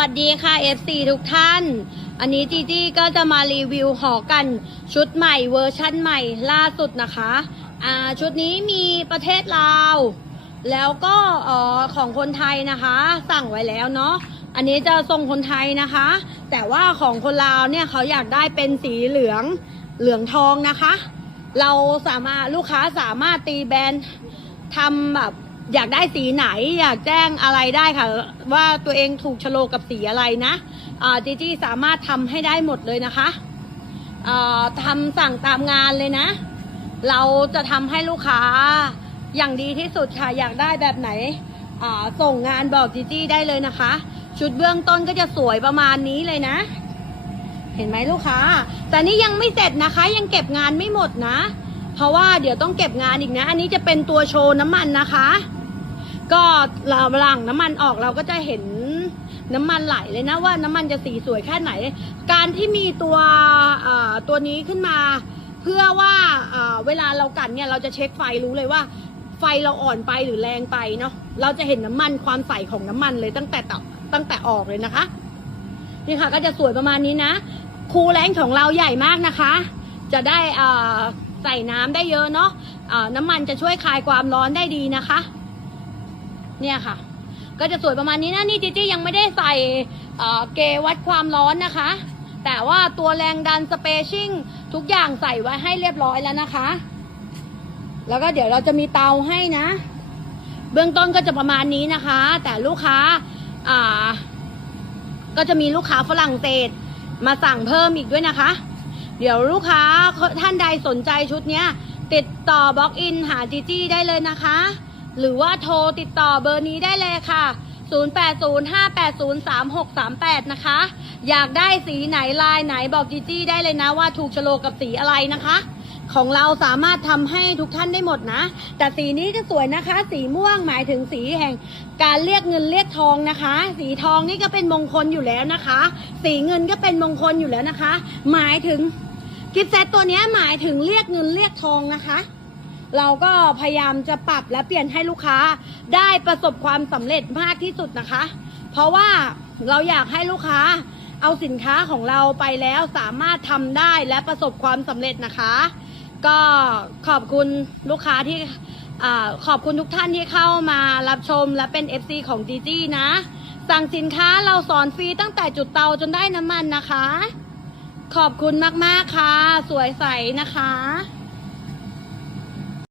วัสดีค่ะ FC ทุกท่าน อันนี้จีจี้ก็จะมารีวิวหอกันชุดใหม่เวอร์ชั่นใหม่ล่าสุดนะคะอ่าชุดนี้มีประเทศลาว แล้วก็ออของคนไทยนะคะ สั่งไว้แล้วเนาะอันนี้จะส่งคนไทยนะคะ แต่ว่าของคนลาวเนี่ยเขาอยากได้เป็นสีเหลืองเหลืองทองนะคะ เราสามารถลูกค้าสามารถตีแบรนด์ทำแบบ อยากได้สีไหนอยากแจ้งอะไรได้ค่ะ ว่าตัวเองถูกโลกกับสีอะไรนะจีจี้สามารถทำให้ได้หมดเลยนะคะทำสั่งตามงานเลยนะ เราจะทำให้ลูกค้าอย่างดีที่สุดค่ะอยากได้แบบไหนส่งงานบอกจีจี้ได้เลยนะคะ ชุดเบื้องต้นก็จะสวยประมาณนี้เลยนะ เห็นไหมลูกค้า แต่นี่ยังไม่เสร็จนะคะ ยังเก็บงานไม่หมดนะ เพราะว่าเดี๋ยวต้องเก็บงานอีกนะ อันนี้จะเป็นตัวโชว์น้ำมันนะคะ ก็เราหลังน้ำมันออกเราก็จะเห็นน้ำมันไหลเลยนะว่าน้ำมันจะสีสวยแค่ไหน การที่มีตัวตัวนี้ขึ้นมา เพื่อว่าเวลาเรากันเนี่ยเราจะเช็คไฟรู้เลยว่า ไฟเราอ่อนไปหรือแรงไปเนาะเราจะเห็นน้ำมันความใสของน้ำมันเลยตั้งแต่ตั้งแต่ออกเลยนะคะนี่ค่ะก็จะสวยประมาณนี้นะคูแรงของเราใหญ่มากนะคะ จะได้ใส่น้ำได้เยอะเนาะะน้ำมันจะช่วยคลายความร้อนได้ดีนะคะ เนี่ยค่ะ ก็จะสวยประมาณนี้นะนี่จิจี้ยังไม่ได้ใส่เกวัดความร้อนนะคะ แต่ว่าตัวแรงดันสเปชิ่งทุกอย่างใส่ไว้ให้เรียบร้อยแล้วนะคะ แล้วก็เดี๋ยวเราจะมีเตาให้นะ เบื้องต้นก็จะประมาณนี้นะคะ แต่ลูกค้าอ่าก็จะมีลูกค้าฝรั่งเศสมาสั่งเพิ่มอีกด้วยนะคะ เดี๋ยวลูกค้าท่านใดสนใจชุดนี้ติดต่อบล็อกอินหาจีจี้ได้เลยนะคะ หรือว่าโทรติดต่อเบอร์นี้ได้เลยค่ะ 0805803638 นะคะ อยากได้สีไหนลายไหนบอกจีจี้ได้เลยนะว่าถูกโฉลกกับสีอะไรนะคะ ของเราสามารถทำให้ทุกท่านได้หมดนะ แต่สีนี้จะสวยนะคะ สีม่วงหมายถึงสีแห่ง การเรียกเงินเรียกทองนะคะ สีทองนี่ก็เป็นมงคลอยู่แล้วนะคะ สีเงินก็เป็นมงคลอยู่แล้วนะคะ หมายถึงกิฟต์เซตตัวนี้หมายถึงเรียกเงินเรียกทองนะคะ เราก็พยายามจะปรับและเปลี่ยนให้ลูกค้าได้ประสบความสำเร็จมากที่สุดนะคะ เพราะว่าเราอยากให้ลูกค้าเอาสินค้าของเราไปแล้วสามารถทำได้และประสบความสำเร็จนะคะ ก็ขอบคุณลูกค้าที่อขอบคุณทุกท่านที่เข้ามารับชมและเป็น FC ของจีจี้นะ สั่งสินค้าเราสอนฟรีตั้งแต่จุดเตาจนได้น้ำมันนะคะ ขอบคุณมาก ๆ ค่ะ สวยใสนะคะ